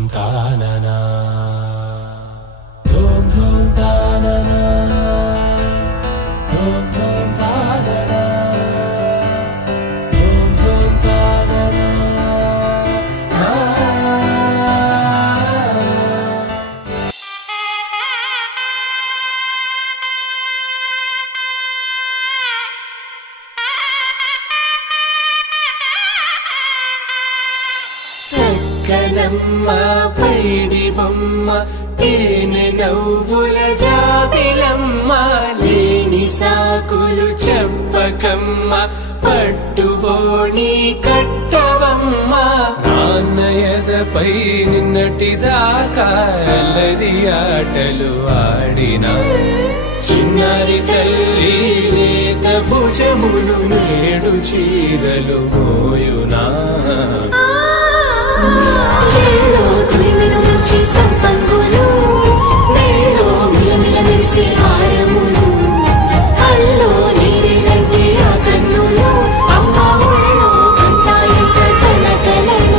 धूम तानना धूम धूम तानना धूम धूम तानना धूम धूम तानना చక్కనమ్మ పైడి బొమ్మ తేనె నవ్వుల జాబిలమ్మ లేని సాకులు చెప్పకమ్మ పట్టువోణి కట్టవమ్మ నాన్నయదపై నిన్నటిదాకా అల్లరి ఆటలు ఆడినా చిన్నారి తల్లి లేత భుజములు నేడు చీరలు మోయునా చెల్లో తురిమిన మంచి సంపంగులు మెల్లో మిలమిల మెరిసే హారములు అల్లో నీరెలంటే ఆ కన్నులు అమ్మ ఒళ్ళో కంటాయంట తన కలలు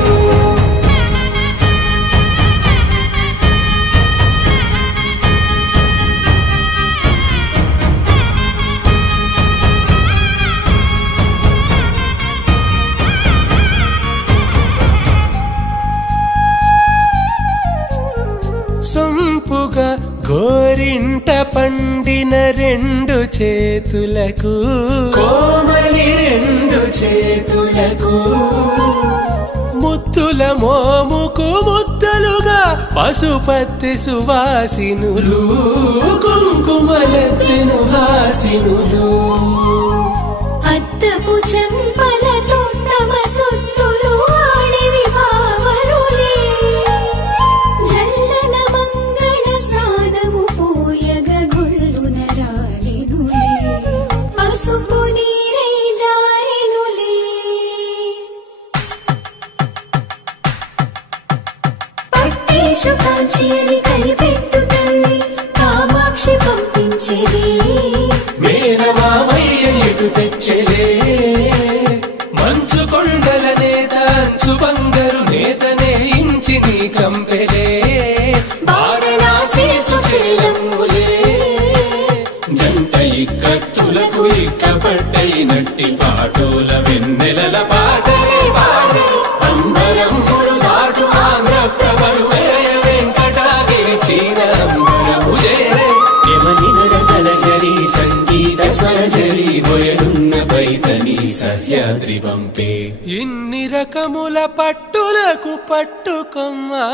సొంపుగా గోరింట పండిన రెండు చేతులకు కోమలి రెండు చేతులకు ముద్దుల మోముకు ముద్దలుగా పసుపత్తి సువాసినులు కుంకుమలెత్తెను హాసినులు అద్దపు చెంపలతో తమ సుత్తులు ఆడివి భావరులే జల్లన మంగళ స్నానము పోయగ గుళ్ళున రాలినులే పసుపు నీరై జారినులే పట్టేషు కాంచి అని కనిపెట్టు తల్లి కామాక్షి పంపించేది మేనమామయ్య ఎటు తెచ్చలే మంచు కొండల నేత అంచు బంగారు నేతనే ఇంచి నీ కంపెలే వారణాసి సుచేలమ్ములే జంట ఇక్కత్తులకు ఇక్కపట్టైనట్టి పాటోల వెన్నెలల పాటలే పాడే అంబరమ్ములు దాటు ఆంధ్ర ప్రభలు వేయ వెంకటాగిరి చీన అంబరము చేరే యమని నడకల జరి సంగీత స్వరజరి బొయలున్న బైతని సహ్యాద్రి పంపే ఇన్ని రకముల పట్టులకు పట్టుకొమ్మా